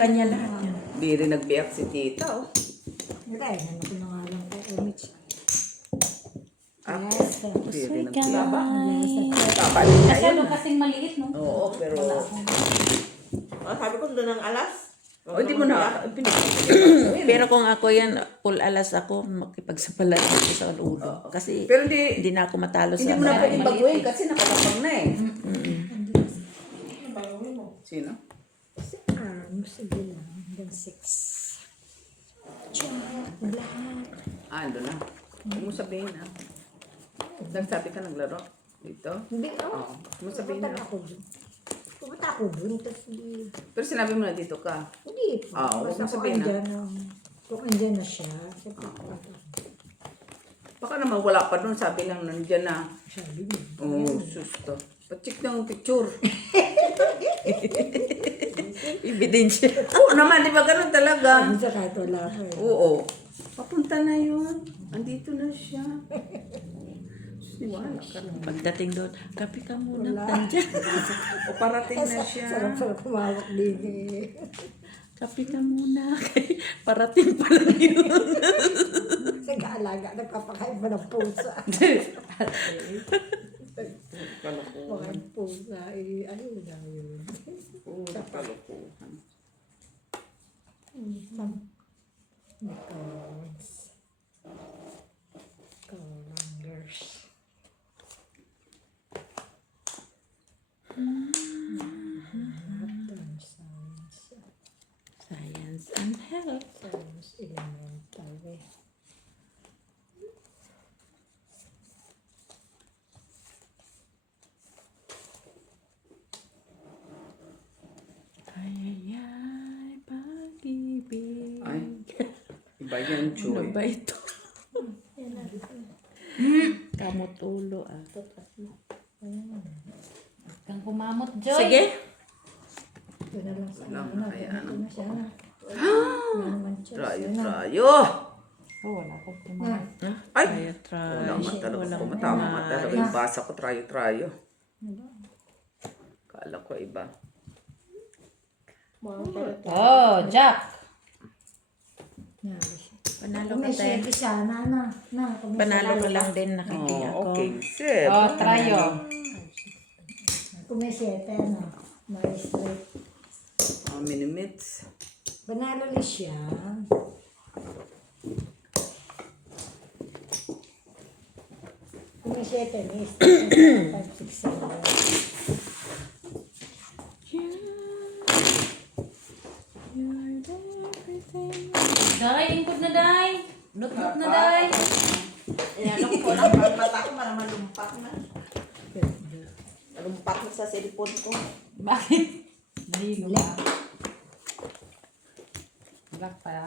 kanya lahat yan. Biri nagbiyak si tita, oh. Ay, ano ko na nga lang kay Mitch. Ako, Yes, biri Guys. nagbiyak. yes. Tapa din niya Kasi yun. ano kasing maliit, no? Oo, pero... Sabi ko doon ang alas. O, hindi mo na... Pero kung ako yan, full alas ako, makipagsapalat ako sa ulo. Kasi Pero hindi... hindi na ako matalo Hindi sa mo na bahay. pwedeng baguhin kasi nakalapag na eh. Sino? Sige lang. Hanggang 6. Lahat. Ando na. Huwag mo sabihin ah. Nagsabi ka naglaro dito? Hindi, Oo. Huwag mo sabihin Pumunta na. ako dun. Pumunta ako dun. Tapos hindi. Pero sinabi mo na dito ka. Hindi. Huwag mo Basta kung sabihin na. andyan, kung andyan na siya. Baka naman wala pa doon. Sabi lang nandiyan na. Sabi niya. Oo, susto. Pa-check ng picture. Ebidensya. Oo naman, di ba ganun talaga? Minsan kahit wala ko eh. Oo. Papunta na yun. Andito na siya. Wala ka naman. Pagdating doon, kape ka muna, nandyan. O parating na siya. Sarap kumawak din eh. Kape ka muna. Parating pa lang yun. Nag-aalaga, nagpapakain ba ng pusa? Mga pusa eh. Ano na yun? Kalokohan. Nichols. Colangers. Science and health. Science elementary. Ay, pag-ibig. Ay, iba yan, Ano Joy. ba ito? Kamot ulo ah. Kang kumamot, Joy. Sige. Ito na lang sa Wala, ano. hayaan Ito na siya. Wala naman siya. Trayo, Yun na. trayo. Oh, wala akong kumamot. Ay! Kaya try. Wala nga talaga. Walang Kumatama nga kumay. talaga. Yung basa ko, trayo, trayo. Kala ko iba. Oh, Jack. Nalo siya. Panalo Kung ka may tayo. siyempre siya, na. Kung may Panalo ka siya, lang din, nakiti Oh, ako. okay. Sip. Oh, trayo. Kung may siyete, ano. May straight. How many minutes? Panalo ulit siya. Kung may siyete, may straight. 5, 6, 7. Day, ingkod na, Day. Nut-nut na, Day. Inano ko lang ang mata ko para malumpak na. Malumpak na sa cellphone ko. Bakit? Nahilo ka. Black pa.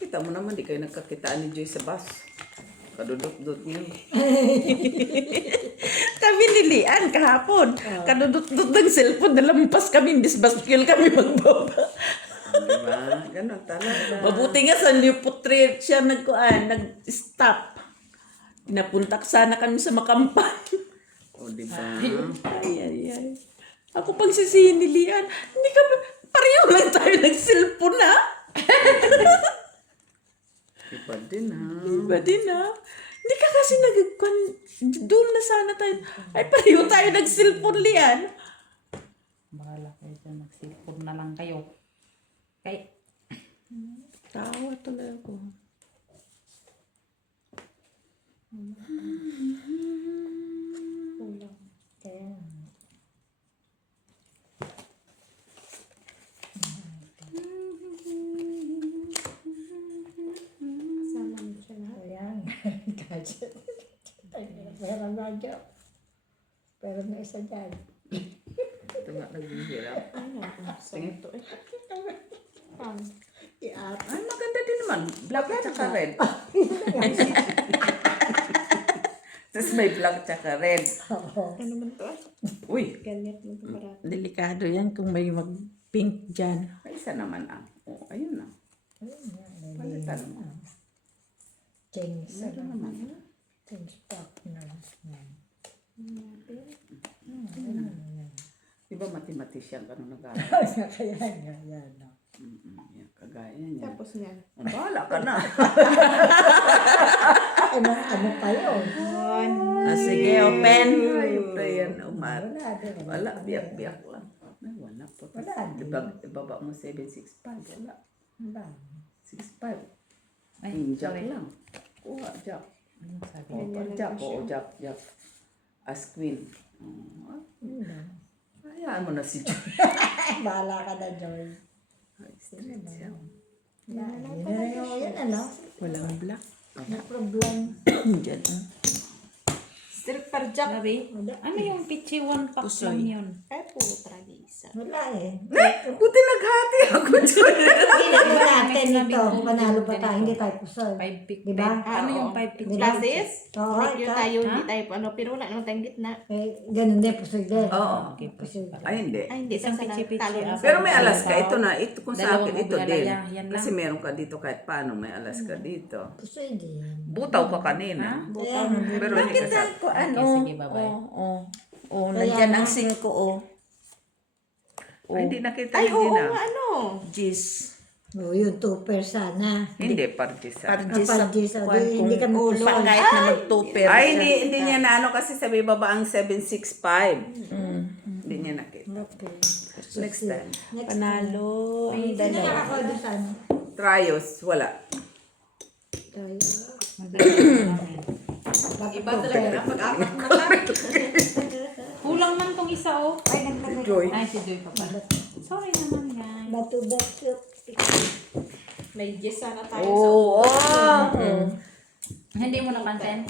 Kita mo naman, di kayo nagkakitaan ni Joy sa bus. Kadudot-dot niya. Kami nilian kahapon. Kadudot-dot ng cellphone, nalampas kami, bisbaskil kami magbaba. Diba? Ganon talaga. Mabuti nga sa Liputre siya nag-stop. Pinapuntak sana kami sa Makampan. O, diba? Ay. Ako pag sisinilian, hindi ka pareho lang tayo nag-cellphone na. Iba din ha. Iba din ha. Hindi ka kasi doon na sana tayo. Ay, pareho tayo nag-cellphone lian. Bahala kayo dyan. Mag-cellphone na lang kayo. Kay, Tawa tuloy ako. Kulang. Kaya Kasama mo siya na. Ayan. Gadget. Meron gadget. Pero may isa dyan. Ito nga naghihirap. Tingin to eh. I-up. Ay, maganda din naman. Black at saka red. Tapos may black at saka red. Oo. Ano man to? Uy, Ganit mo ito parang. Delikado yan kung may mag-pink dyan. ay isa naman ah. Oh, ayun na. Saan mo? Change. Meron naman. Change stock na. Di ba mathematician ka nung nag-aaral? Kaya nga, yan. No? Yan, kagaya niya. Tapos niyan. Ang bahala ka na. Ano pa yun? Sige, open. Ayun na yan, Umar. Wala din. Wala, biyak-biyak lang. Ay, wala po. Wala din. Ibaba mo 765. Wala. Wala. 65. Ay, Jack sorry. lang. Kuha, Jack. Anong sabi? O, Jack. Oo, Jack. As queen. Yun lang. Hayaan mo na si Jack. Bahala ka na, Joy. Ay, straight siya. Yan ano? Walang black. No problem. Diyan. Stripper jack. Sabi? Ano yung pichi 1 pack Pusoy. lang yun? Ay, putra gisa. Wala eh. Buti naghati ako dyan. Hindi natin ito. Panalo pa tayo. Hindi tayo pusoy. 5 pick. Diba? Ano Oo. yung 5 pick? Diba? Classes? Oo, Medyo ikaw. tayo, Ha? hindi tayo, pero wala namang tayong gitna. Eh, ganun din. Pusoy din. Oo. Okay, Pusoy. Ay, hindi. Ay, hindi. Isang Sa pichi-pichi, talo na. ah. Pero may alas ka. Ito na. Ito kung sa Dalawang akin, ito ugalala, din. yan lang. Kasi meron ka dito kahit paano. May alas ka dito. Pusoy din. Butaw ka kanina. Kaya nga. Pero hindi ka sa... Ko ano? sige, bye-bye. Oh, nandyan ang 5 oh. Ay, hindi nakita Ay, hindi oo na. nga, ano. Gis. Oo, yung 2 sana. Hindi, partisa. Pargis Ah, sa pargis, kwan di- hindi kung kami ulo. pusoy. Kahit na mag-tupper Ay, siya. hindi niya na ano kasi sabi baba ang 765. Hindi niya nakita. Okay. Next time. Next. Panalo. Ang Sino dalawa. nakakao doon sa ano? Trios, wala. Tayo. Iba talaga na pag-apat na lang. Kulang man tong isa oh. Ay, nagtagay. Joy. Ay, si Joy pa pala. Sorry naman guys. Bato-bato. May Jess sana tayo Oo. Hindi mo napansin?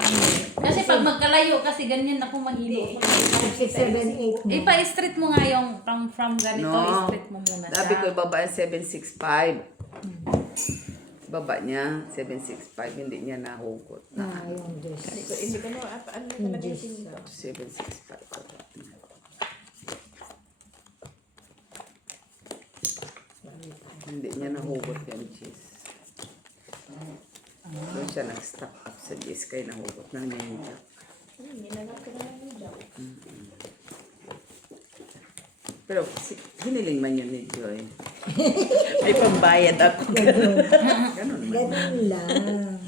Kasi pag magkalayo kasi ganyan ako mahilo. 6, 7, 8 na. Ipa-street mo nga yung from ganito, No. i-street mo muna siya. Sabi ko ibaba ang 765. Baba niya, 765. Hindi niya nahugot. Ah, yung Diyos. Hindi ko na, ano na talaga yung sinito. 765. Hindi niya nahugot yung cheese. Doon siya nag-stock up sa cheese kaya nahugot na niya yung jack. Hindi na lang kailangan yung jack. Pero hiniling man yun ni Joy. May pambayad ako. Ganun man. Ganun lang.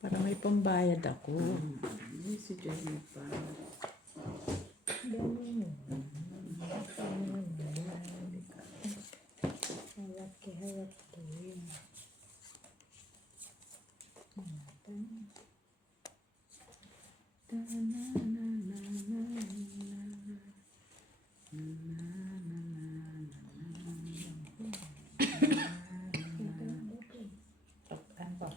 Para may pambayad ako. Ay, si Joy mo pa. Hawak to yun. Ano ba?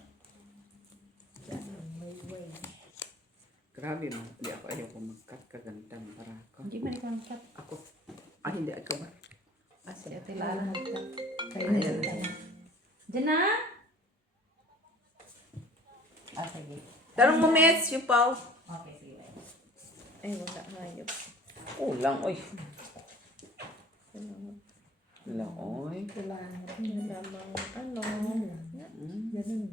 Grabe mo. Hindi ako ayoko mag-cut kagandang para ako. Hindi man ikaw ang chat. Ako. Ah, hindi ako ba? Si Ate Lara mag-chat. Ayan. Diyan na? Ah, sige. Tanong mo, Mets, yung pao. Okay, sige. Ay, wala hayop. Kulang, oy. Kulang, oy. Wala namang, ano. Ganun.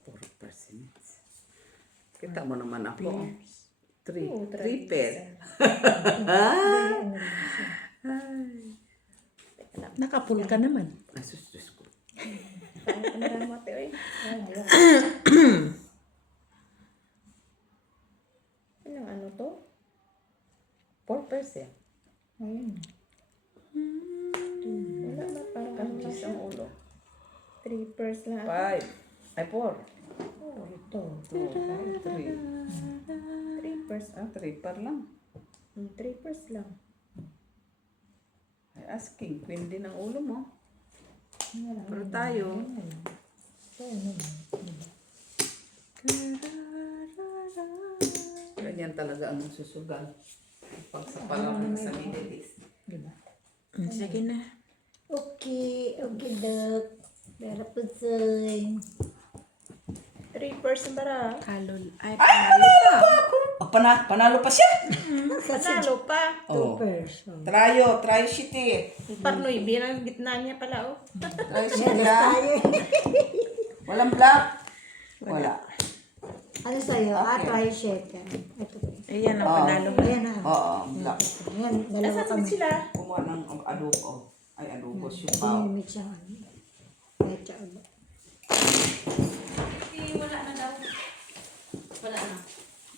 Puro persimmons. Kita mo naman ako. Three. Oo, Three pair. Nakapul ka naman. Asus ko. Saan ka na mati, oy? Anong ano to? 4%. Ayun. Wala ba? Parang ano ba Cheese siya? ang ulo. 3 pairs lang. 5. Ay, 4. Oh, ito. 3. 3 pairs. Ah, 3 par lang. 3 pairs lang. Ay, asking. Queen din ang ulo mo. Pero tayo. Ganyan talaga ang susugal. Pag sa palang sa Middle East. Diba? Sige na. Okay, okay, Dok. Pero pusoy. 3 person bara. Kalol. Ay, panalo pa. Oh, panalo pa siya. Panalo pa. Oh. Person. Tryo sheet eh. Parnoy, binang gitna niya pala oh. Tryo sheet ya. Walang black. Wala. Ano sa'yo? Ah, Okay. try shake. Ito po. Ayan ang Oh. panalo. Ayan na. Oo, black. Ayan, dalawa Nasaan kami. sila? Kumuha ng adobo. Ay, adobo, siupaw. Pinimit siya. Medyo ano. Wala na daw. Wala na.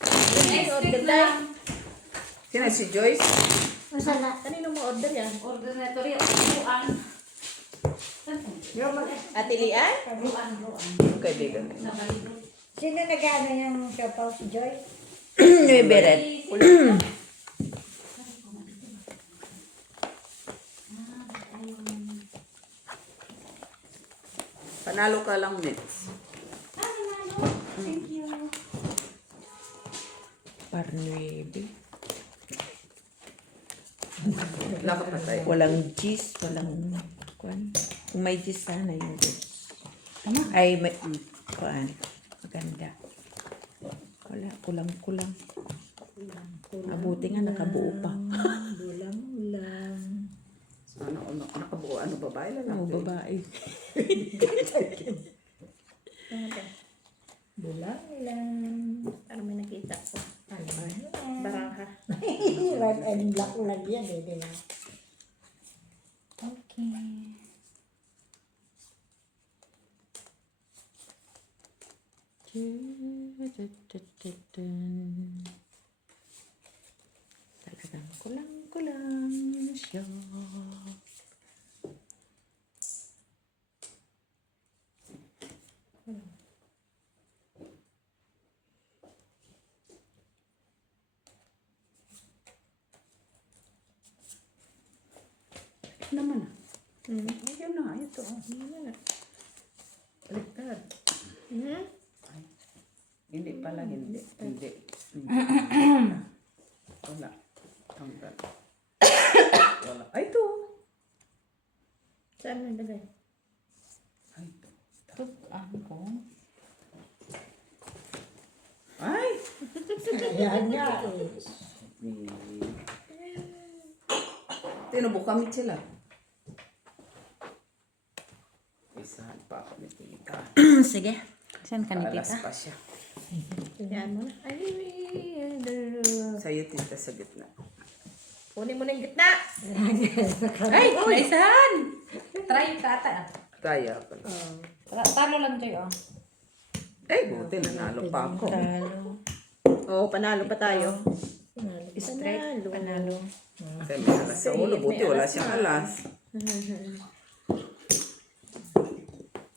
Kanino order tayo? Sino si Joyce? Masa na? Kanino mo order yan? Order na ito rin. Ruan. Yung Atilian? Ruan. Kaibigan. Nabalido. Sino nag-ano yung siopaw si Joy? Yung beret. Panalo ka lang, Nets. Thank you. Parnuebe. Wala ka patay. Walang cheese, walang kuan. Kung may cheese sana yung cheese. Ay, may kuan. Maganda. Wala, kulang-kulang. Mabuti nga nakabuo pa. Ulang-ulang. Ano, nakabuo, ano, babae lang? Ano, babae. Ulang-ulang. Parang may nakita ko. Ano ba? Baraha. Red and black lang yan eh, di ba? Okay. Talagang kulang-kulang siya. Naman ah. Ayun na, ito. Baliktad. Hmm? Hindi pala, hindi. Wala. Tanggal. Wala. Ay, ito. Saan mo nilagay? Ay, ito. Tugan ko. Ay! Ayan nga eh. Tinubukamit sila. Isahan pa ako ni Tita. Sige. Saan ka ni Alas tita? pa siya. Yan mo na. Sa'yo, Tita, sa gitna. Kunin mo na yung gitna. Ay! Naisahan! Try ka ata. Kaya pala. Talo lang Joy, oh. Eh, buti, nanalo pa ako. Talo. Oo, panalo pa tayo. Straight. Panalo. Kasi may alas sa ulo. Buti, wala siyang alas.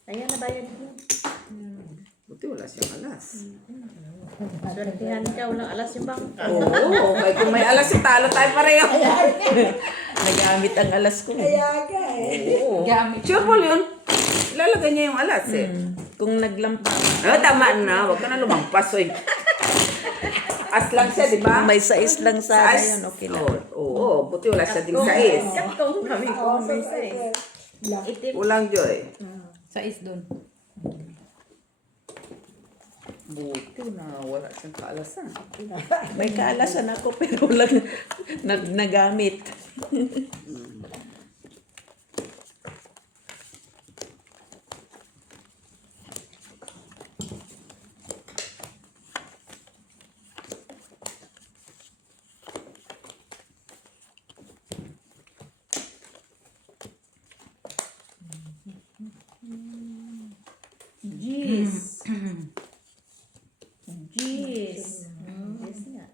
Ayan, nabayad mo. Buti, wala siyang alas. Swertihan ka, walang alas yung bangka. Oo, okay. Kung may alas, talo tayo pareho. Nagamit ang alas ko. Kaya nga eh. Oo. Gamit. Sure po yun. Ilalagay niya yung alas eh. Kung naglampas. Ah, tama na. Huwag ka na lumampas, oy. As lang siya, di ba? May sais lang sana Size. yun. Okay lang. Oo, buti wala siya ding sais. Kung kami ko, may size. Black. Itim. Ulang, Joy. Sa is doon. Buti na wala siyang kaalasan. May kaalasan ako pero lang nagamit. Jeez. Jeez. Jeez nga.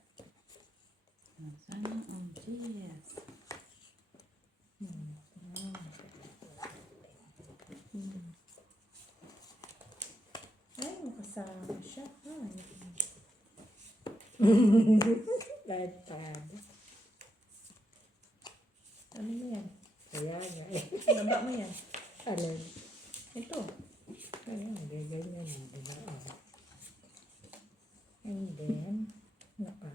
Sana ang cheese. Ay, makasama siya. Ay. Lantad. Ano mo yan? Kaya nga eh. Baba mo yan. Alin? Ito. Ayan, ganyan yan. Diba? Oh. And then, naka.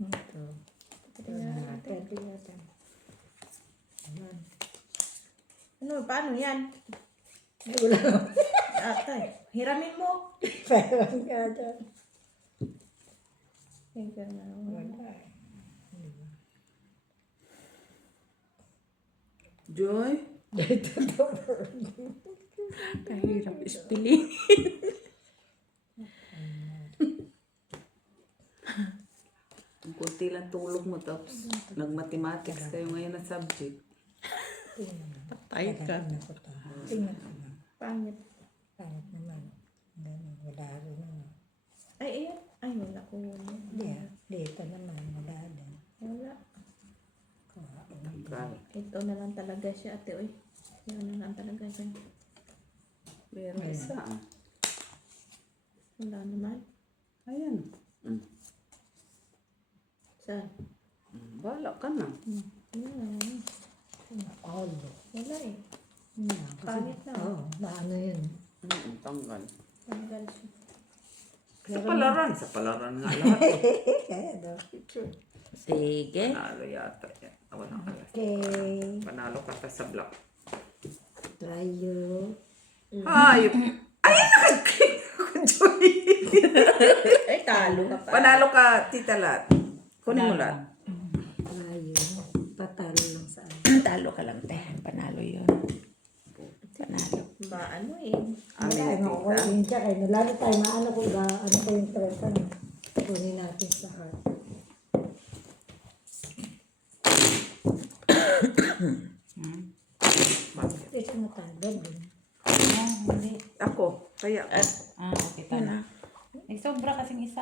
Ito. Ito natin. Ayan. Ano, paano yan? Ay, wala naman. Atay, hiramin mo. Meron ka dyan. Tingnan na. Wala. Joy? Kahirap spelling. Ang kunti lang tulog mo tapos nag-mathematics kayo ngayon na subject. Patay ka. Tingnan ko to. Tingnan ko na. Pangit. Pangit naman. Ganun, wala rin naman. Ay, ayan. Ay, wala ko. Yeah, dito naman, wala din. Wala. Tanggal. Ito na lang talaga siya, ate. Uy. Yan na lang talaga siya. Meron isa. Wala naman. Ayan. Saan? Bala ka na. Yan. All. Wala eh. Kasi, Pangit na. Oo, maano yun. Tanggal. Tanggal siya. Sa palaran nga lahat. Kaya daw. Sige. Panalo yata yan. Wala ka lang. Okay. Panalo ka ta sa block. Tayo. Hayop. Ayun na ako, Joy. Ay, talo ka pa. Panalo ka, Tita Lat. Kunin mo lahat. Tayo. Patalo lang sa akin. Talo ka lang, te. Panalo yun. Panalo. Ba, ano eh. Wala, Amin, makukuha Tita. din siya. Kaya lalo tayo maano kung ba, ano ko yung tresa na. Kunin natin sa heart. Hindi siya matagad din. Hindi. Ako. Kaya Okay, tama. May sobra kasing isa.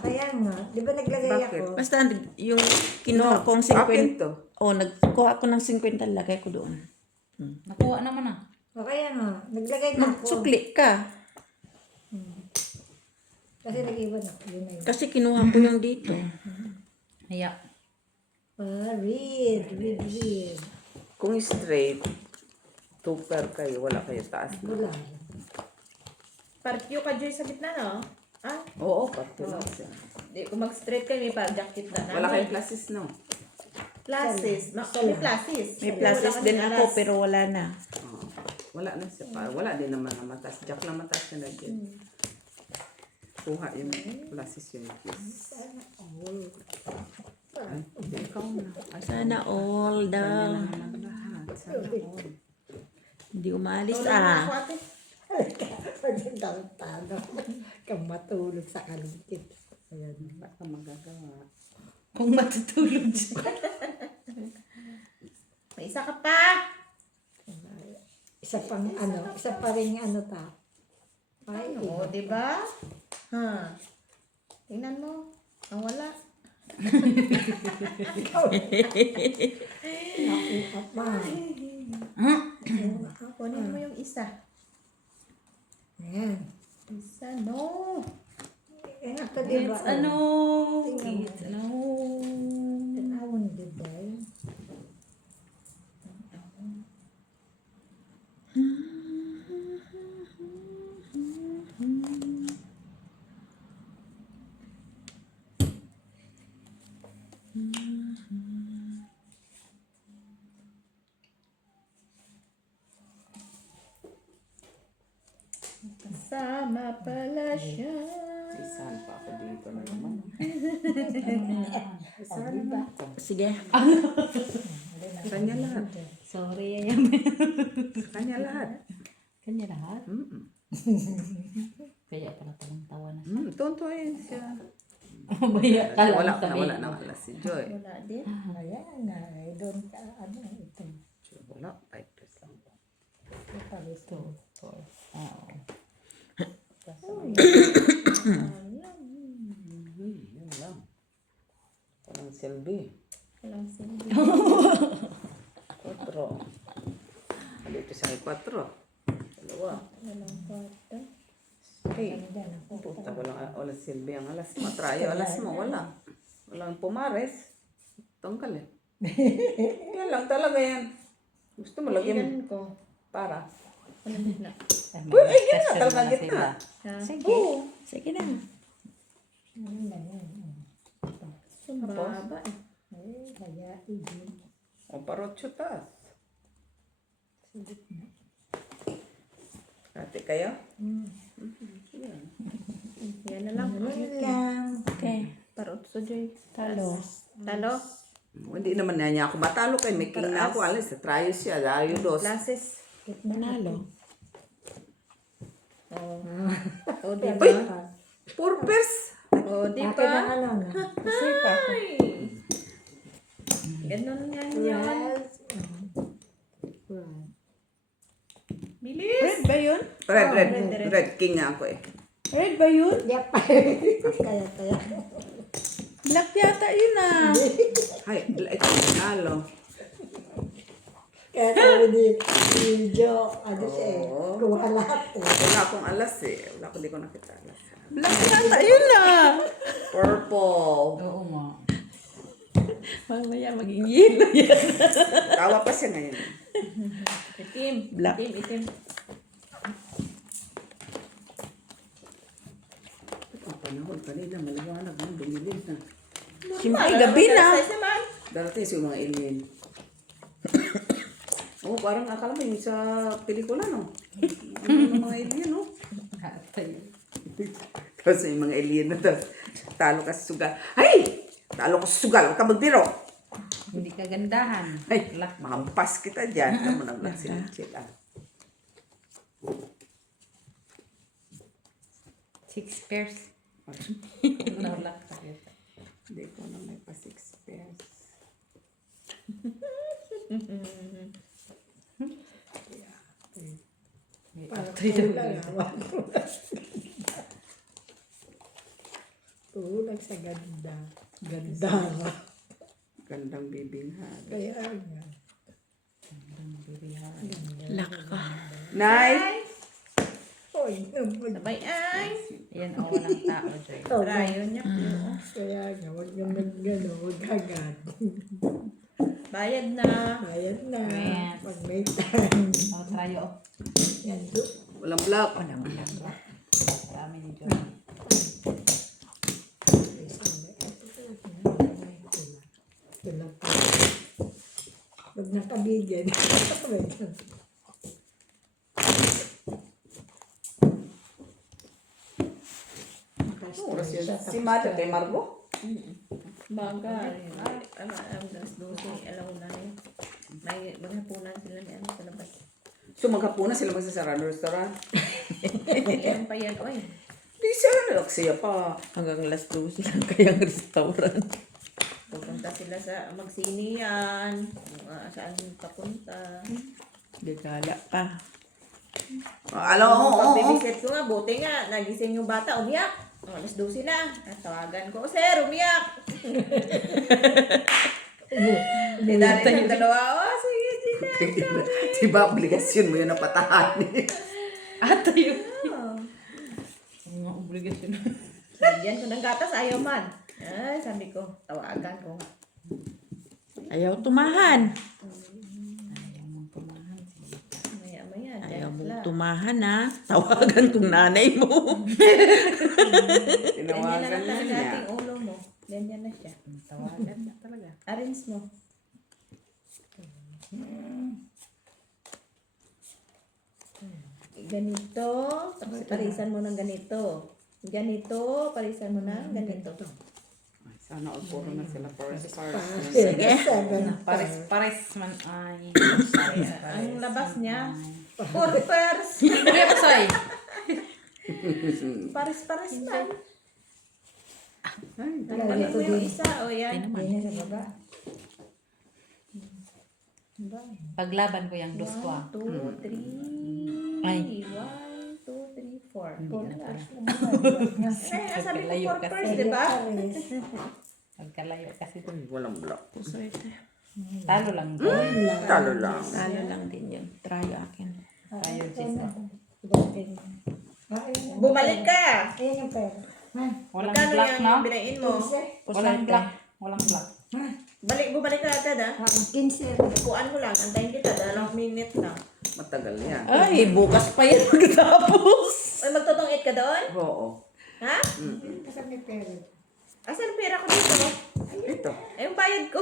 Kaya nga. Di ba naglagay Bakit? ako? Basta yung kinuha kong akin 50. to. Nagkuha ko ng 50, lagay ko doon. Nakuha naman ah. O kaya nga. Naglagay na ako. Magsukli ka. Kasi nag-iwan ako. Yun na yun. Kasi kinuha ko yung dito. Haya. Read. Read. Kung straight, super kayo, wala kayo taas na. Wala. Parkyo ka, Joy, sa gitna, no? Ah, Oo, pati lang siya. di, kung mag-straight kayo, may pa-jacket na. Wala kayong classes, no? Classes. May classes. May Wala classes kasi din ako, alas. pero wala na. Oo. Wala na siya pa. Wala din naman na mataas. Jack lang mataas na dyan. Kuha yung classes yung kiss. Ay, ikaw na. Ay, Sana all kanya daw. na naman lahat. Sana all. Hindi umalis Wala na ako, ah. ate. Pagkintang-tano. Kang matulog sa kalungkit. Ayan. Baka magagawa. Kung matutulog siya. May isa ka pa. Isa pang ano. Isa pa rin ano ta. Ay, Oo, di ba? Ha. Tingnan mo. Ang wala. ipat pa. Kunin mo yung isa. Ayan. Isa, no. Eh, ito diba? It's ano. It's ano. Tanawon, diba? Kasama pala siya. Isahan pa ako dito na naman. Saan ba? Sige. Kanya lahat. Sorry, ayan. Kanya lahat. Kanya lahat. Mm-mm. Kaya pala tawa na. Tuntuin siya. Mabaya ka lang Wala sabihin. na wala si Joy. Wala din. Ayan na. I don't, ano, ito. Wala, 5 lang. Ito, ito. Oo. Yun lang. Walang silbi. Walang silbi. 4. Dito sa 4. Dalawa. Walang kwarta. Hey, puta, walang silbi ang alas mo. Trayo, alas mo, wala. Walang pumares. Tanggal eh. Yan lang talaga yan. Gusto mo lagyan Tingnan ko. para. Walang gitna. Ay, gitna, talaga gitna. Ha? Sige. Sige na. Ano na yan? Sumababa eh. Ay, kaya, ibig. O parotso taas. Ate kayo? Yan na lang. Okay. Parot sa Joy. Talo. Talo. Hindi naman na niya ako matalo kay may king na ako. Alis, try siya. Layo dos. Classes. Manalo. Oh. O, di Uy! ba? Purpers! O, di Akin ba? ang ano na. Sipa. Ay. Ganon nga yan. Bilis. Red ba yun? Red king nga ako eh. Red ba yun? Yep. Kaya. Black yata yun ah. Hay, ito nanalo. Kaya sabi ni Jo, ano siya eh, Oo. kuha lahat eh. Wala akong alas eh. Wala ko, di ko nakita alas. Black yata yun ah. Purple. Oo nga. Mamaya maging yellow yan. Tawa pa siya ngayon. Itim. Black. Itim. Ang panahon kanina, maliwanag na, dumilim na. Siyempre, gabi na. Size naman. Darating sa mga alien. Oh, parang akala mo yung sa pelikula, no? Yung mga alien, no? Atay. Tapos yung mga alien na, tapos talo ka sa sugal. Ay! Talo ka sa sugal, huwag ka magbiro. Hindi ka gandahan. Ay, mahampas kita dyan. Tama na lang sila. Sila. 6 pairs. Nawala ka. Hindi ko na may pa 6 pairs. Parang kulang Kulang sa ganda. Ganda. Gandang bibinghan. Kaya nga. Black ka. Nay! Hoy, naman. Sabay ay. Yan o, walang tao, Joy. Trayo niya. Kaya nga, huwag kang mag-gano, huwag hagad. Bayad na. Bayad na. Yes. Pag may time. O, tayo. Yan, Walang block. Walang black. Dami ni Joy. Ito lang po. Pag nakabigyan. Oras yun. Si Mata kay Margo? Baga. Alas 12. Alaw na yun. May maghapunan sila ni ano sa labas. So maghapunan sila magsasara ng restaurant. Yan pa yan. Oy. Di sila nalaksiya pa. Hanggang last 12 lang kayang restaurant. Pupunta sila sa magsiniyan. Saan papunta. Di gala ka. Alam mo, oo. Pag-visit ko nga, buti nga. Nagising yung bata, umiyak. Alas 12 na. Tawagan ko, sir, umiyak. Dali ng dalawa. Oh, sige, sige. Diba, obligasyon mo yun na patahanin. Atay. Mga obligasyon. Bigyan ko ng gatas, ayaw man. Ay, sabi ko, tawagan ko nga. Ayaw tumahan. Ayaw mong pumahan. Maya-maya. Ayaw dyan mong sila. tumahan ha. Tawagan kong nanay mo. Ganyan na Tinawagan lang na talaga niya. ating ulo mo. Ganyan na siya. Tawagan na talaga. Arrange mo. Ganito. Tapos parisan mo ng ganito. Ganito. Parisan mo ng ganito. Ay, sana all puro na sila first part. Sige. Pares man ay. Ang labas niya, purpers. Dali ako, Soy. Pares-pares man. Ay, Tanggalin mo yung isa. O yan. Ganyan sa baba. Paglaban ko yung dos ko. 1, 2, 3. Ay. 1, 2, 3, 4. Hindi na pa. Eh, sabi ko Pagkalayo purpers, kasi. di ba? Pagkalayo kasi. walang block. Talo lang, Joy. Talo lang. Talo lang din yun. Try akin. Tayo, Jessa. Bumalik ka. Ayan yung pera. Walang Magkano black, yan no? yung binain mo? Walang black. Walang black. Bumalik ka agad ah. 15. Upuan mo lang. Antayin kita. 2 minute na. Matagal yan. Ay, bukas pa yan magtapos. Ay, magtutungit ka doon? Oo. Ha? Kasi may pera. Asan ang pera ko dito? Ito. Ay, yung bayad ko.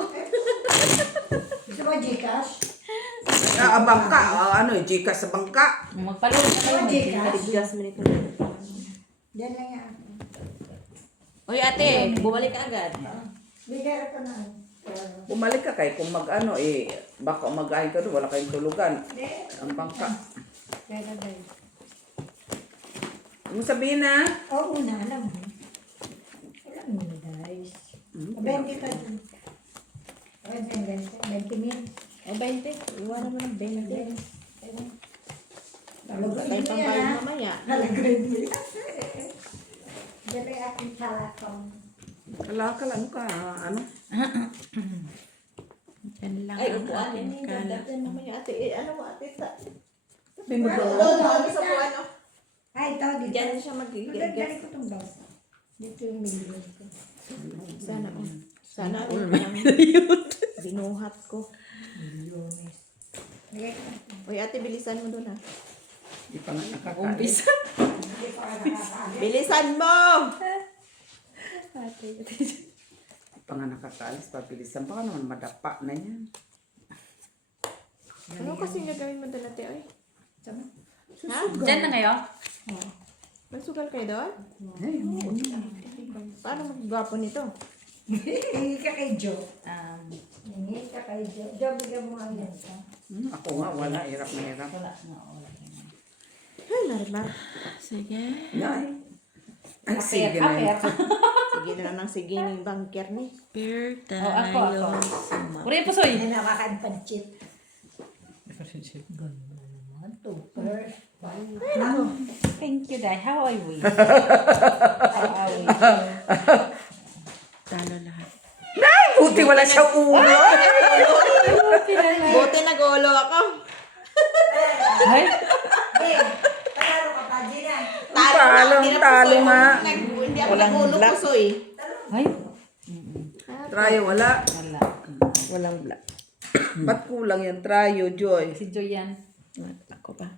Gusto mo Gcash? Bangka. Ano eh, Gcash sa bangka. Magpaload na kayo. Gusto mo Gcash? Bigas mo nito. Diyan lang yan. Uy, ate, bumalik ka agad. Bigay ko na. Bumalik ka kay kung mag-ano eh, baka mag-ahin ka doon, wala kayong tulugan. Ang bangka. Pera dahil. Ano sabihin na? Oo na, alam mo. Alam mo na guys. 20 pa dun. 20 mil. O, 20. Iwanan mo ng 20. Wala Nalagay tayong mo pambayad yan ha. mamaya. Nalagay mo yan. Dali aking talakong. Kalakal, ano ka? Ano? Yan lang Ay, ang upuan. aking Yan yung kala. dadating mamaya, ate. Ano mo, ate? Sabi mo ba? Ano sa buwan, no? Ay, ito dito. Diyan siya mag-gigas. Nalagay ko itong basa. Dito yung million ko. Sana, Sana, binuhat ko. Milyones. Lagay ko na. Uy, ate, bilisan mo doon, ha? Di pa nga nakakalis. Hindi pa ka nakakaalis. Bilisan mo! Di pa nga nakakalis. Pabilisan pa ka naman, madapa na yan. Ano kasi gagawin mo doon, ate, oy? Sama. Ha? Diyan na ngayon? Magsugal kayo doon? Ay, oo na. Paano magwapo nito? Hingi ka kay Joe. Um, Hingi ka kay Joe. Joe, bigyan mo nga yan. Ako nga, wala. Hirap na hirap. wala na, wala na. Ay, Marimar. Sige. Ay, ay sige na yun. Sige na lang sige ng banker ni. Beer ako. tayo. Uri po, soy. Hindi nakakadpanchit. Ganda naman to. First. Thank you, Dai. How are we? Talo lahat. Buti wala siyang ulo. Buti nag-ulo ako. Ay, Hey, panalo ka pa, Gina. Talo nga. Hindi ako Walang nag-ulo black. ko, soy. ay. Trayo, wala. Wala. Walang black. Ba't kulang yung trayo, Joy? Si Joy yan. Ako ba?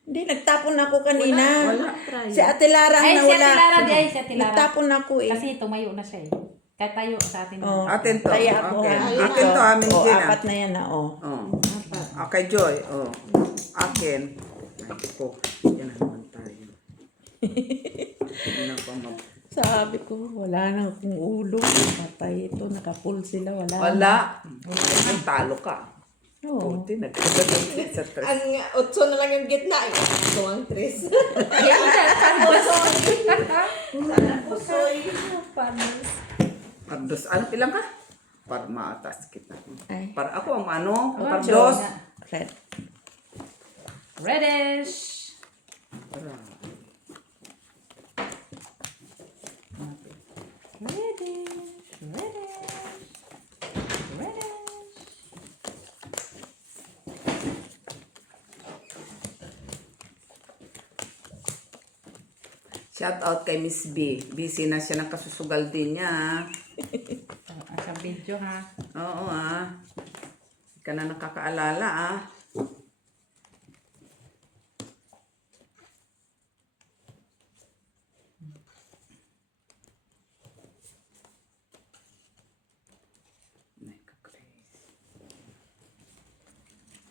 Hindi, nagtapon ako kanina. Wala. Si Ate Lara ang Ay, si nawala. Ate Lara, di ay, si Ate Lara. Nagtapon ako eh. Kasi tumayo na siya eh. Kaya tayo sa atin. Oh. Atin to. Kaya ako Okay. ha. Akin to, amin Oh, din apat na yan na oh. Oh. Okay, Joy. Oh. Akin. Ay, ko. Yan na naman tayo. Hindi na pa Sabi ko, wala na akong ulo. Patay ito, nakapul sila. Wala. Wala. Ay, talo ka. Oo. Buti, nagkagalang sa tres. Ang 8 na lang yung gitna. Ay, ito ang 3. Pardos. Ano, ilang ka? Para maatas kita. Ay. Para ako ang ano, ang Oh, pardos. Red. Reddish. Para. Reddish. Reddish. Reddish. Shout out kay Miss B. Busy na siya ng kasusugal din niya. Sa video ha. Oo Hindi ka na nakakaalala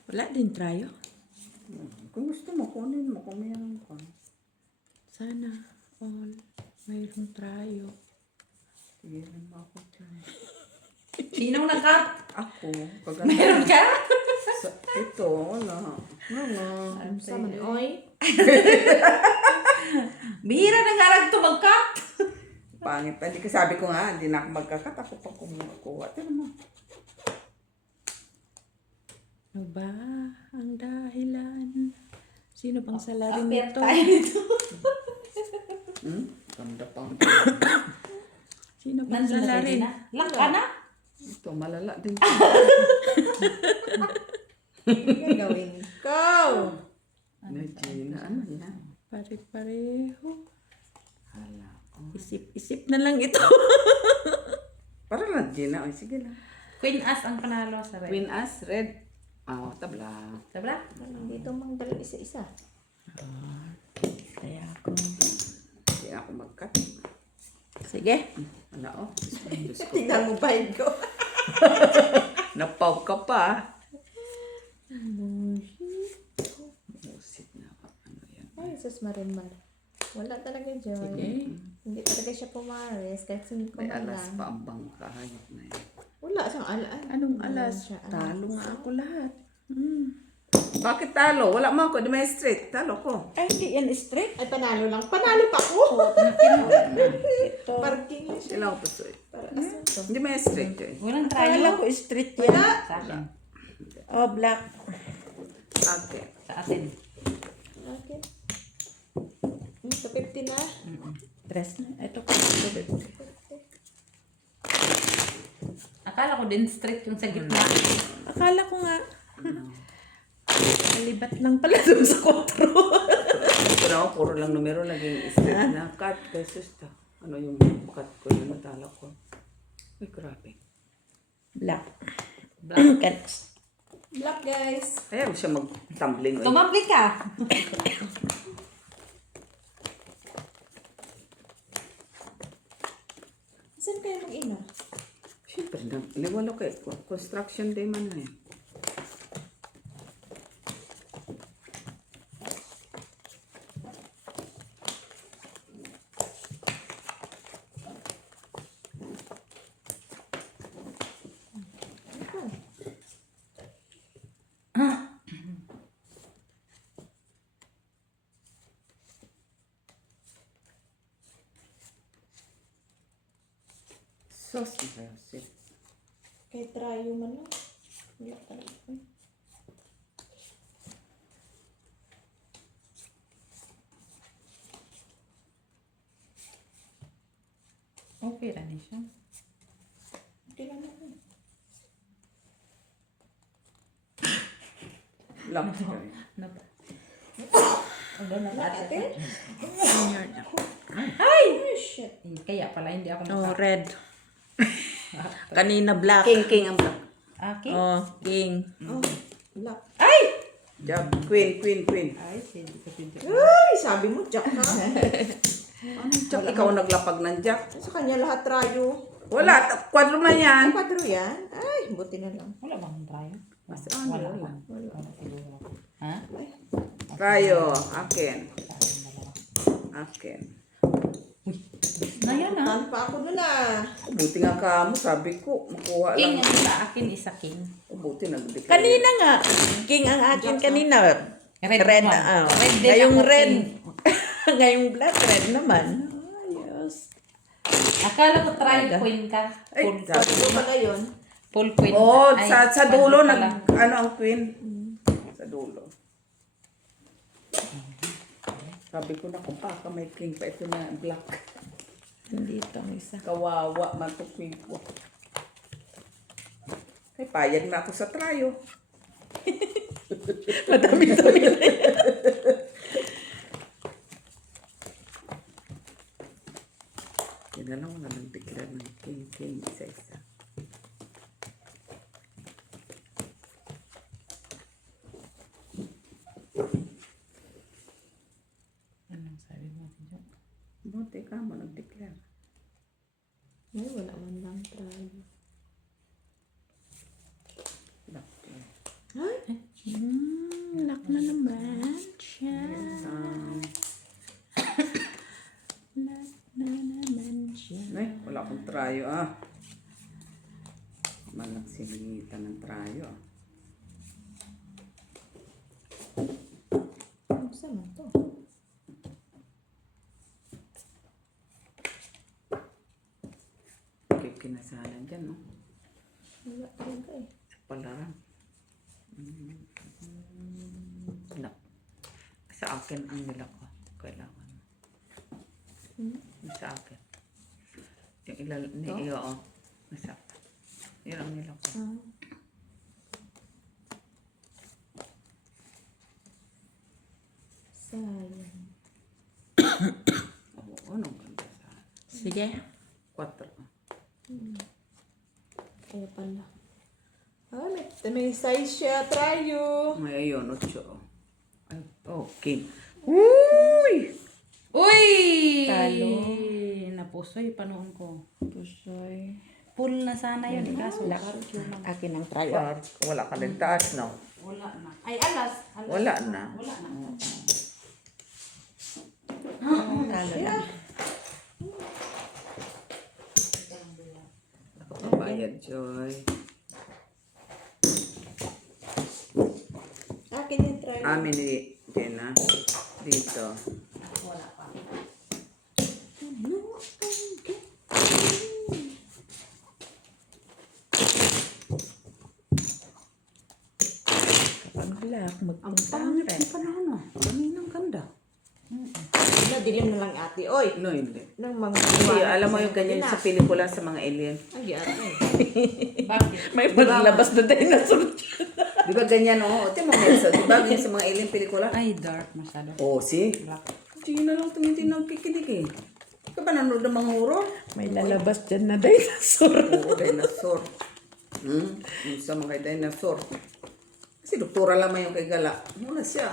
Wala din trayo. Kung gusto mo, kunin mo kung mayroon ka. Sana all mayroong trayo. Tigilin mo ako dyan. Sinong nag-cut? Ako. Meron ka? Ito, wala. Wala. Sama ni Oy. Bihira na nga lang ito mag-cut. Pangit pa. Hindi ka sabi ko nga, hindi na ako magkakat. Ako pa kumukuha. Tignan mo. Ano ba ang dahilan? Sino bang salarin Apir nito? tayo nito. Ganda pa. Sino bang Nandun na kayo salarin? na. Lock ka na. Ito, malala din. Gagawin ko. Gina, ano yan? Pare-pareho. Hala. Isip-isip na lang ito. Para lang, Gina. Ay, sige lang. Queen As ang panalo sa red. Queen as, red. Tabla. Sabla? Dito mang dalawa isa-isa. Kaya ako. Hindi ako magkat. Sige. Wala, oh. Diyos ko. Tingnan mo ba ko? Napaw ka pa. Busit na. Ano yan? Ay, sus marimar. Wala talaga joy. Sige. Hindi talaga siya pumares. Kahit 5 May man alas lang. pa ang bangka. Hayop na yan. Wala siyang alaan. Anong Wala alas? siya, alas. Talo nga ako lahat. Bakit talo? Wala mo ako. Di may straight. Talo ko. Ay, hindi yan straight. Ay, panalo lang. Panalo pa ako! Ito. Parking lang siya. Kailangan ko pa straight. Para asunto. Hindi may straight yun. Walang Akala trayo. ko straight yan. Sa akin. Oh, black. Okay. Sa atin. Okay. Sa 50 na. Dress na. Ito ko. Akala ko din straight yung sa gitna. Akala ko nga. Malibat lang pala doon sa 4. Ito na ako, puro lang numero. Naging straight na. Cut. Kaya susta. Ano yung cut ko? Yung natala ko. Uy, grabe. Black. Black. Black, guys. Kaya siya mag-tumbling. Tumabli ka. Saan kayo mag-ina? Siyempre, liwalo kayo. Construction day man na yan. Sos na kayo siya. Kahit trayo man lang. Wala talaga. Okay ra ni siya. Okay lang naman. Lock kayo. Ano ba? Ate? Ay! Oh, shit. Kaya pala hindi ako Oh, naka... red. Kanina black. King ang black. Okay. Oh, king. Oh, black. Ay! Job. Queen. Ay, hindi ko pwede. Ay, sabi mo, Jack ha? Anong jack? Ikaw naglapag ng jack. Sa kanya lahat trayo. Wala. Kwadro man yan. Ay, padro yan. Ay, buti na lang. Wala bang trayo? Basta ano, Wala. wala. Wala siguro. Ha? Tayo. Akin. Na yan ah. Tan pa ako nun ah. Buti nga ka mo. Sabi ko. Makuha King lang. ang sa akin isa king. Buti nag-declare. Kanina nga. King ang akin kanina. Red Red naman. na. Oh. Red din Ngayong ako, red. king. Ngayong black, red naman. Ayos. Akala ko try queen ka. Ay, Full, sabi ko. Ano pala yun? full queen. Oh, Ay, sa dulo. pala. Ano ang queen? Sa dulo. Sabi ko na kung ka may king pa. Ito na black. Nandito ang isa. Kawawa man to queen ko. Ay, payag na ako sa trayo. Madami-dami na yan. Yan na lang mga nag-declare ng king isa-isa. Anong sabi mo? Tidyo? Buti ka mo nag-declare. Ay, wala man lang trayo. Black. Ay, Black na naman siya. Black na naman siya. Ay, wala akong trayo Man nagsilingitan ng trayo ano sa man to? Kinasalan dyan, no? Wala talaga eh. Palaran. Wala. Sa akin ang nila ko. Kailangan. Sa akin. Yung oo. Nasa akin. Yun ang nila ko. Sayang. Oo, anong ganda sa Sige. 4. Kaya pala. Ah, may size siya. Trayo. May ayun, 8. Ay, okay. Uy! Talo. pusoy, panoon ko. Pusoy. Full na sana yun, kaso Akin ang try. Wala ka ng taas, no? wala na. Ay, alas. Wala na. Wala na. Talo lang. Bayad, Joy. Akin yung try. Amin ni Jenna. Dito. Wala pa. Kapag black, Ang magpunta ang pangit red. ng panahon, no? Kaninang ganda. Dilim na lang ate. Oy, No, hindi. ng mga Hindi, alam mo yung ganyan sa pelikula sa mga alien. Ay, ate. Bakit? May paglabas na dinosaur dyan. Di ba ganyan, no? Ito mo, Melso. Di ba ganyan sa mga alien pelikula? Ay, dark masyado. Oh, see? Black. Hindi na lang tumitin ng kikinig eh. Ka ba nanonood ng mga horror? May lalabas dyan na dinosaur. Oo, dinosaur. Yung sa mga dinosaur. Kasi doktora lamang yung kay Gala. Muna siya.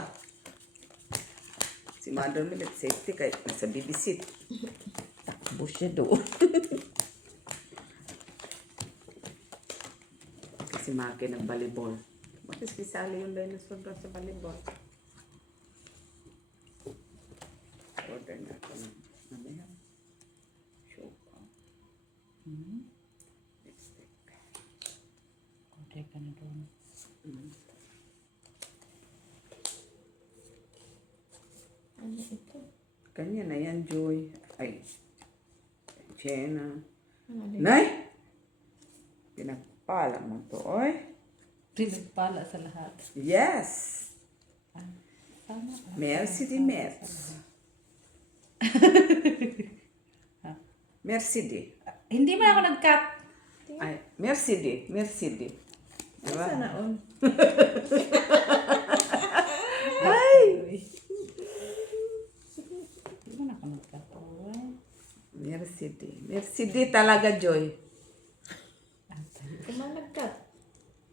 Si Mother Millet Safety kahit nasa BBC. Takbo siya doon. Kasi Maki nag-volleyball. Bakit kisali yung dinosaur doon sa volleyball? Order na ako ng ano yan? Show ko. Lipstick. Kunti ka na doon. Ano ito? Kanya na yan, Joy. Ay. Jenna. Ano Nay! Pinagpala mo to, oy. Pinagpala sa lahat. Yes! Tama. Merci di merci. Merci di. Hindi mo na ako nag-cut. Ay, merci di. Merci di. Diba? Sana on. Hindi mo na ako nag-cut. Oy. Merci di. Merci di talaga, Joy. Kumanagkat.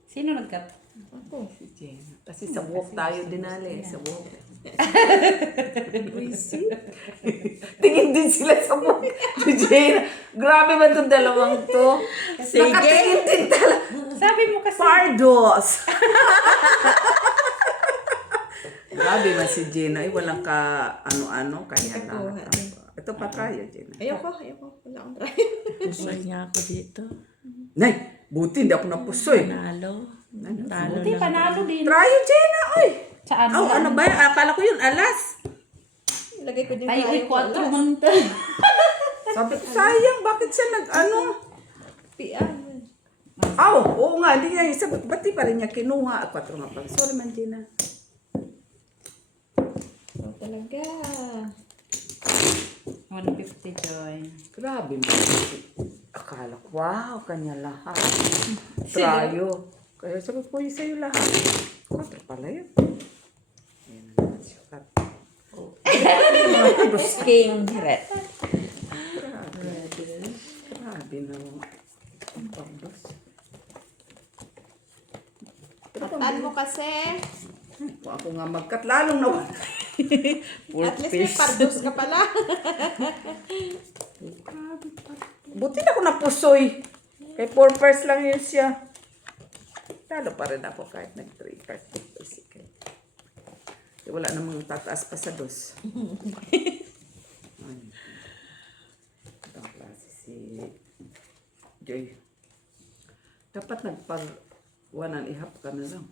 Sino nag-cut? Ako. Si Jenna. Kasi sa walk tayo dinali. Sa walk. Tingin din sila sa walk. Si Jenna. Grabe ba itong dalawang to? Sige. Nakatingin din talaga. Sabi mo kasi. Pardos! Grabe man si Jenna. Ay, walang ka ano-ano. Kaya Ito, lang. ate. Ito pa tayo, Jenna. Ayoko. Wala akong try. Pusoy niya ako dito. Nay, buti hindi ako napusoy. Panalo. Talo Buti lang. panalo din. Try yun, Jenna, oy! Sa ano? Oh, ano ba? Akala ko yun, alas. Lagay ko din Ay, tayo. 4 months. Sabi ko, sayang, bakit siya nag-ano? Pian. Aw, oo nga, hindi niya, sabi, ba't di pa rin niya kinuha? 4 nga pala. Sorry man, Jenna. Oh, talaga. 150 Joy. Grabe mo. Akala ko, wow, kanya lahat. Trayo. Kaya sabi ko, yung sa'yo lahat. 4 pala yun. Ayan na naman siya. King red. Grabe na. Ang pagdos. Matan mo kasi. Kung ako nga magkat, lalong nawala. At least may pardos ka pala. Buti na ako napusoy. Kay 4 pairs lang yun siya. Talo pa rin ako kahit nag-3 pairs. Wala namang tataas pa sa dos. Itong klase si Joy. Dapat nagpag 1.5 ka na lang.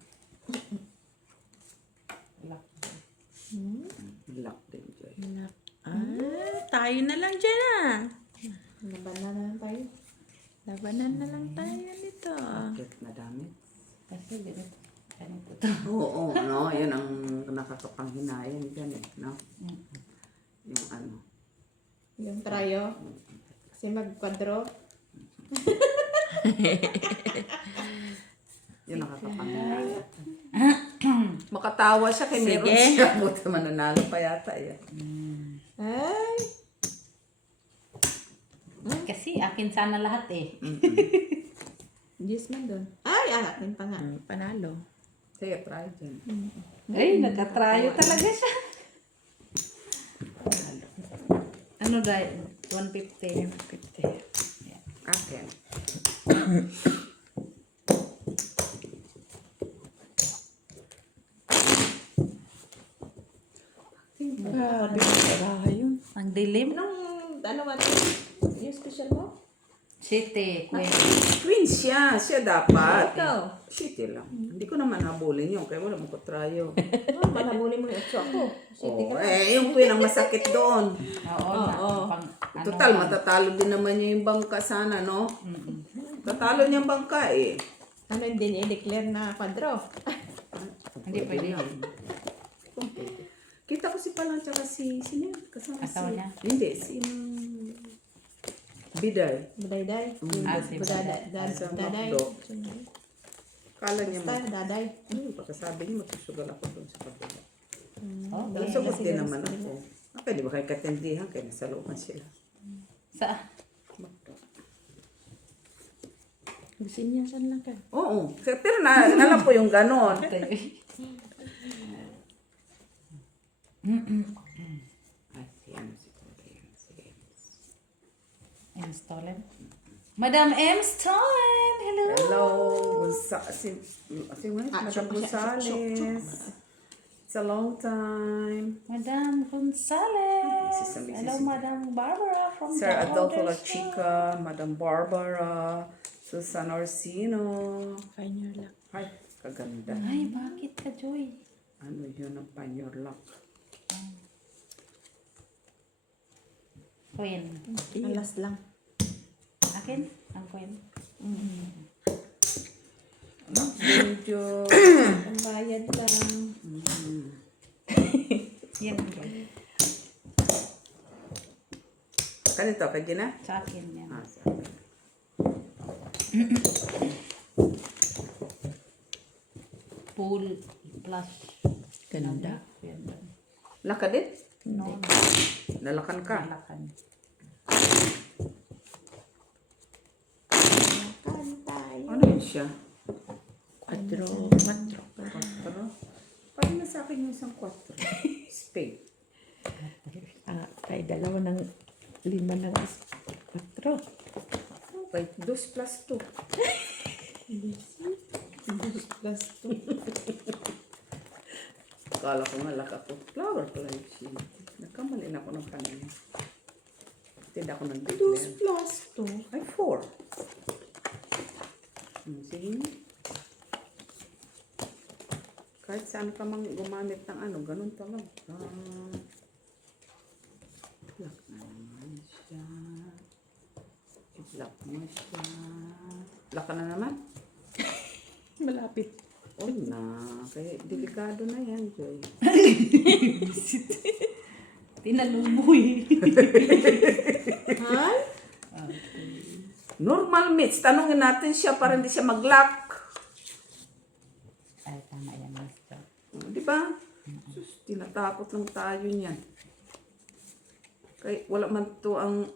Black. Lock din, Joy. Tayo na lang dyan ah. Labanan na lang tayo. Labanan na lang tayo nito. Bakit madami? Kasi ganito. Ganito to. Oo, no? Yan ang nakakapanghinayang dyan eh, no? Yung ano. Yung trayo. Kasi mag-kwadro. Yung nakakapanghinayang. Makatawa siya kay meron Sige. siya. Buti mananalo pa yata yan. Ay. Kasi akin sana lahat eh. Diyos man doon. Ay, akin pa nga. Panalo. Sige, try dyan. Ay, nagkatrayo talaga siya. Ano dahil? 150. 50. Yeah. Akin. Grabe, masaraha yun. Ang dilim. Anong, ano ba yung special mo? City, Queen. Queen siya. Siya dapat. Ikaw. City lang. Hindi ko naman habulin yun. Kaya wala mo ko tryo. Manabuli mo yung 8 ako. City ka Oh, lang. yung Queen ang masakit doon. Oo, Oo. Pang, Total, matatalo din naman niya yung bangka sana, no? Tatalo niya yung bangka eh. Ano hindi niya i-declare na kwadro? Hindi pwede. yan. Kung pwede. Kita ko si Palang tsaka sino yun? Kasama Asawa si... niya? Hindi, si... Biday. Budayday. Si Budaday. Sa Daday. Macdo. Kala niya Basta, daday. pagkasabi niya, magsusugal ako doon sa kabila. Oh, Pero sagot din naman ako. Pwede ba kayo katindihan? Kaya nasa looban sila. sa Macdo. Gusto niya, saan lang ka? Oo. Pero alam ko yung ganon. Ay, si ano siguro yan. Sige. M. Stolen. Madam M. Stolen! Hello! Hello, Madam Gonzales. It's a long time. Madam Gonzales! This is amazing. Hello, Madam Barbara from Sir the Adolfo La Elder Chica, Madam Barbara, Susan Orsino. Fine your luck. Ay, kaganda. Store. Ay, bakit ka, Joy? Ano yun ang panyor lock? Queen. Alas lang. Akin? Ang Queen. Medyo... Ang bayad lang. Yan, Joy. Kanito, kay Gina? Sa akin yan. Ah, sabi. Pool plus. Ganda. Yan. Laka din? No, Nalakan ka? Malakan. Ano yun siya? Quadro. Quattro? Parang nasa akin yung isang quattro. Spade. Kay dalawa ng 5 ng 4. Okay, 2 plus 2. Plus 2. Kala ko nga laka ko. Flower pala yung siya. Nagkamali na ako ng kanina. Hindi ako nag-declare. Plus 2. Ay, 4. Sige. Kahit saan ka mang gumamit ng ano, ganun talaga. Lock na naman siya. I-lock mo siya. Lock ka na naman? Malapit. Oh na, kaya delikado na yan, Joy. Tinalumuy. Hi? Normal mates, tanungin natin siya para hindi siya mag-lock. Ay, tama yan, Master. Di ba? Sus, tinatakot lang tayo niyan. Kaya wala man to ang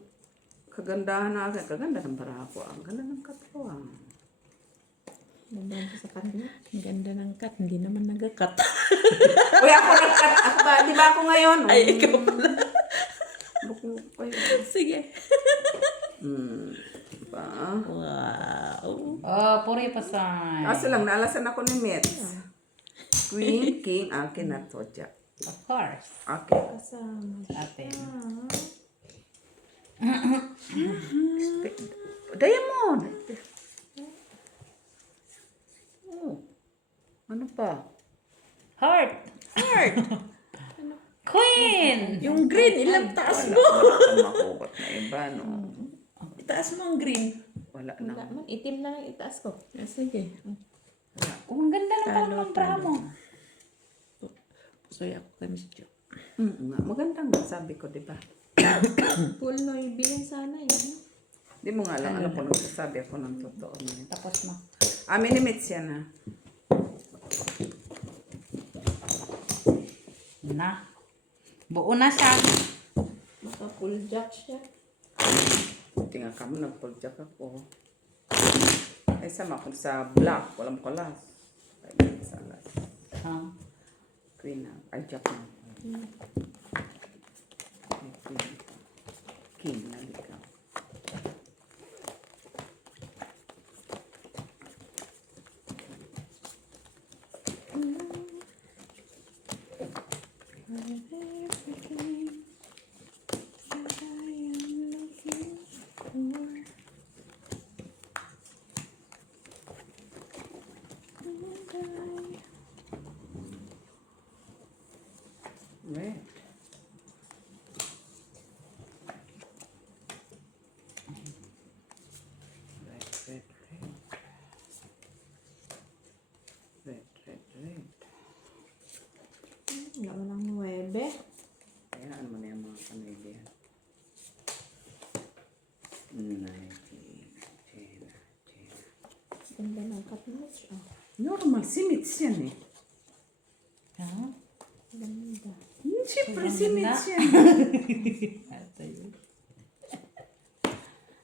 kagandahan na akin. Kaganda ng barako. Ang ganda ng katawan. Nandun sa kanya. Ang ganda ng cut. Hindi naman nag-cut. Uy, ako nag-cut. Ako ba? Di ba ako ngayon? Ay, ikaw pala. Sige. Diba? Wow. Oh, puri pasay. Kaso lang, naalasan ako ni Mets. Queen, King, akin na to. Jack. Of course. Okay. Kasama. Sa atin. Diamond! Oh. Ano pa? Heart. Heart. Queen. Yung green, ilang taas mo? Wala kang makubat na iba, no? Itaas mo ang green. Wala Wala na. man. Itim na lang itaas ko. Sige. Oh, ang ganda ng pangmantraha mo. Pusoy ako kay Miss Jo. Nga, maganda nga, sabi ko, di ba? Full no ibigay sana eh. Di mo nga lang, alam ko nagsasabi ako ng totoo niya. Tapos na. Minimits yan, ha? Na. Buo na siya. Baka full jack siya. Buti nga kamo, nag-project ako. Ay, sama ko sa black, walang kalas. Ay, sa alas. Huh? Queen na, ay, jack na. Ay, Queen. king. Halika. Red. Red, red, red. Red, red, red. Wala mo ng 9. Hayaan mo na yung mga Canadian. 19, 10. Ganda ng kapimos. Oh. Normal, simits yan eh. Ha? Ganda. Siyempre, simits yan. Ito yun.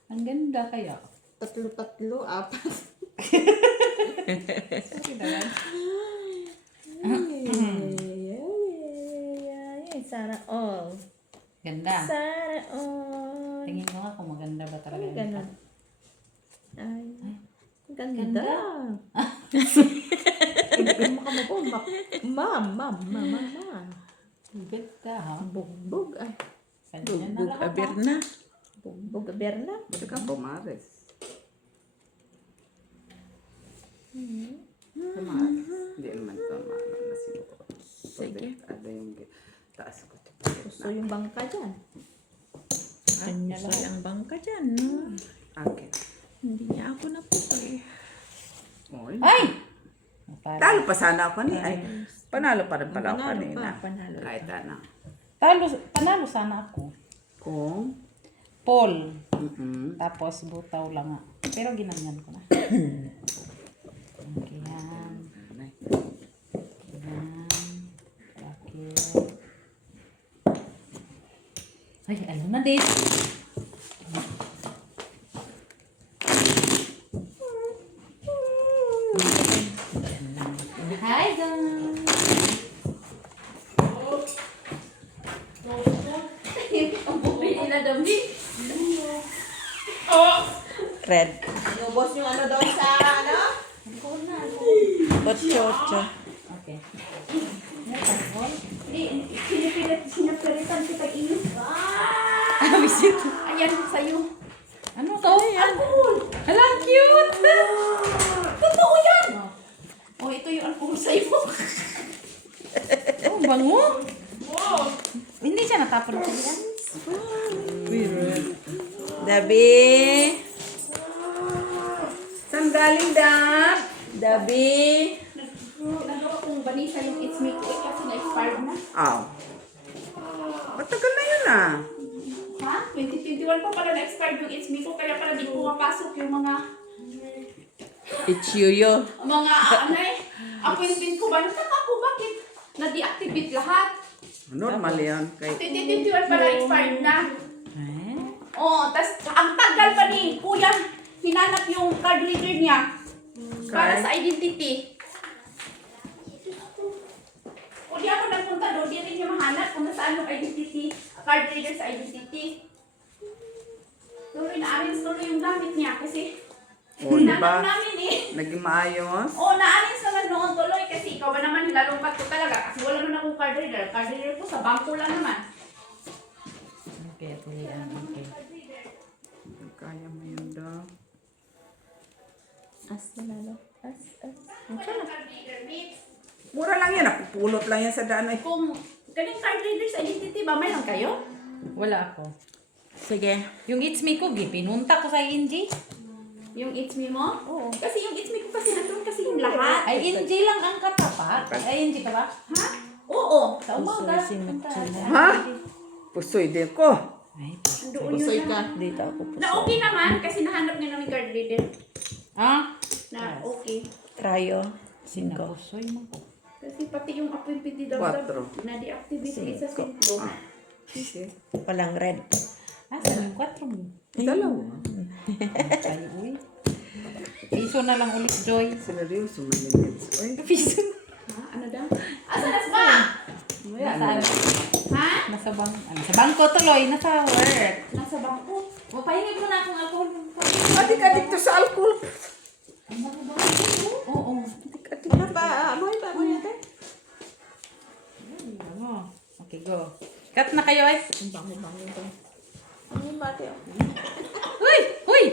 Ang ganda kaya. 3, 4, 4. Sorry naman. Sana all. Ganda. Sana all. Tingin ko nga kung maganda ba talaga. Ay, ganun. Ay. Ganda. Ganda. Hindi mo ka po. Mama. Ganda ha. Bugbog. Ay. Kanya na Bug lahat. aber na. Bugbog. Berna. Buti kang pumares. Pumares. Hindi naman ito maano na siguro. Sige. Ada yung taas ko. Gusto yung bangka dyan. Kanya Gusto lang. ang bangka dyan, no? Akin. Hindi niya ako napupay. Oh, Ay! Parang- talo pa sana ako ni. Ay, panalo pa rin pala ako Panalo kanina. pa, panalo. Kahit ano. Panalo sana ako. Kung? Paul. Tapos, Tapos butaw lang nga. Pero ginanyan ko na. Okay yan. Yan. Okay. Ay, alam na din. Hi guys! Ang buhay nila dami. Red. Inubos yung ano daw sa ano? Ocho. Okay. Hindi, sinapilitan kita inyo. Ayan, sa'yo. Ano to? Alcohol! Hala, cute! Totoo yan! Oh, ito yung alcohol sa'yo. Oh, bango! Hindi siya natapon ako yan. Dabi. saan galing dad? Dabi. Nagawa kong banisa yung It's Me Quick kasi na-expired na. Aw. Matagal na yun ah. Ha? 2021 pa pala na-expired yung It's Me ko kaya pala di pumapasok yung mga Ichiyo. appointment ko ba? Nataka ko bakit na-deactivate lahat? Normal yan. Kay 2021 pala expired na. Eh? Oo, tas ang tagal pa ni Kuya hinanap yung card reader niya para sa identity. O di ako nagpunta doon, di rin niya mahanap kung nasaan yung identity, card reader sa identity. Tuloy na-arrange tuloy yung gamit niya kasi O, di hinanap ba? namin eh. Naging maayos. Oo, na-arrange naman noon tuloy kasi ikaw ba naman nilalungkat ko talaga kasi wala naman akong card reader. Card reader ko sa bangko lang naman. Okay, ito yan. Okay. Kaya mo yun daw. As nalalo. As. Mura lang yan. Napupulot lang yan sa daan. Ay, Kung kaning card reader sa identity ba, mayroon kayo? Wala ako. Sige. Yung It's Me ko, pinunta ko sa Inji. Yung It's Me mo? Oo. Kasi yung It's Me ko kasi nandun kasi yung lahat. Ay, Inji lang ang katapat. Ay, Inji ka ba? Ha? Oo. Sa umaga. Pusoy si Machina. Ha? Pusoy din ko. Ay, Doon yun na. Dito ako Na okay naman kasi nahanap niya namin card reader. ah? Na okay. Trayo. Cinco. Pusoy mo ko. Kasi pati yung appointment ni Dog Quatro. na-deactivate sa sentro. Sige. Walang red. Ah, saan yung 4 mo? Dalawa. Ay, uy. Piso na lang ulit, Joy. Seryoso man yung kids. Uy. Piso. Ha? Ano daw? Asa na ba? Nasa, Ha? nasa bangko tuloy, nasa work. Nasa sa bangko. Mapahingig mo na akong alcohol. Adik-adik to sa alcohol. Ang mabubuhay mo. Oo. Ano ba? Amoy ba? Amoy natin? Okay, go. Cut na kayo eh. Ang bango-bango ito. Ano yung bate? Huy! Huy!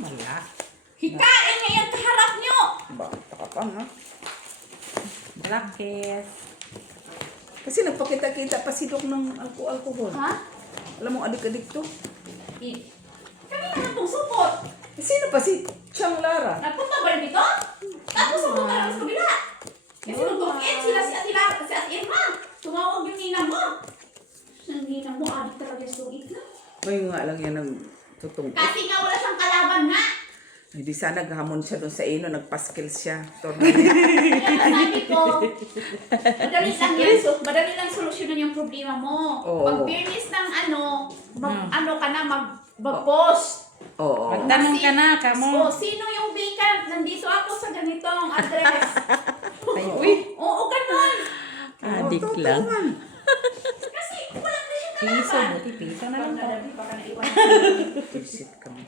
Mala. Hikain niya yan kaharap niyo. Bata ka pa, ha? Black kiss. Kasi nagpakita-kita pa si Doc ng alcohol. Ha? Alam mo, adik-adik to. Kami naman itong supot. Sino pa si Chang Lara? Nagpunta ba rin dito? Tapos ang punta namin sa kabila. Kasi nung talk-in sila si Ate Irma. Tumawag yung ninang mo. Ang ninang mo, adik talaga yung sungit na. Ngayon nga lang yan ang tutungkot. Kasi nga wala siyang kalaban nga. Hindi sana naghamon siya doon sa ino, nagpaskil siya. Kaya sabi ko, madali lang yan. Madali lang solusyonan yung problema mo. Oo. Pag fairness ng ano ka na, mag-post. Oo. Magtanong ka na, kamo. Sino yung vacant? Nandito ako sa ganitong address. Ay, uy! Oo, ganun. Adik lang. Kasi walang na siyang Piso, kalaban. buti piso na lang to. Baka naiwan. Visit kami.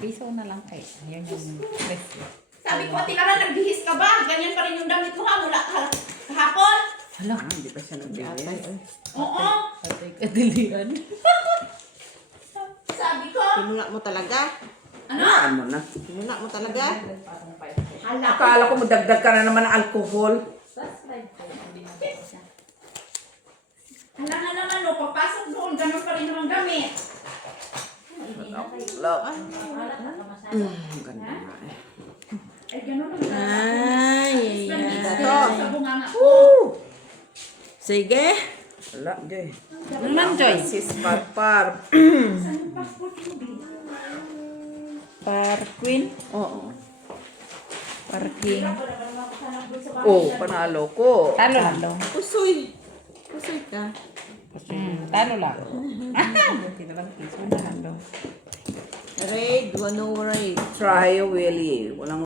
Piso na lang kayo. Ayun yung presyo. Sabi ko, Ate Lara, nagbihis ka ba? Ganyan pa rin yung damit mo ha, mula kahapon. Hala. Hindi pa siya nagbigay. Oo. Patay kadilian. Sabi ko, Pinula mo talaga? ano? Ano na? Pinula mo talaga? Hala ko. Akala ko madagdag ka na naman ng alcohol. Hala nga naman, no, pagpasok doon, ganun pa rin naman gamit. Ganda nga eh. Ay, ganun naman. Ay, Sa bunganga ko. Sige. Wala, Joy. Naman, Joy. Sis Parpar. Saan yung passport mo, babe? Parquin. Oo. Parking. Wala ba naman ako hanap doon sa bahay? Oh, panalo ko. Talo lang. Pusoy. Pusoy ka. Talo lang. Buti na lang piso na lang daw. Raid, one raid. Try, Willie. Walang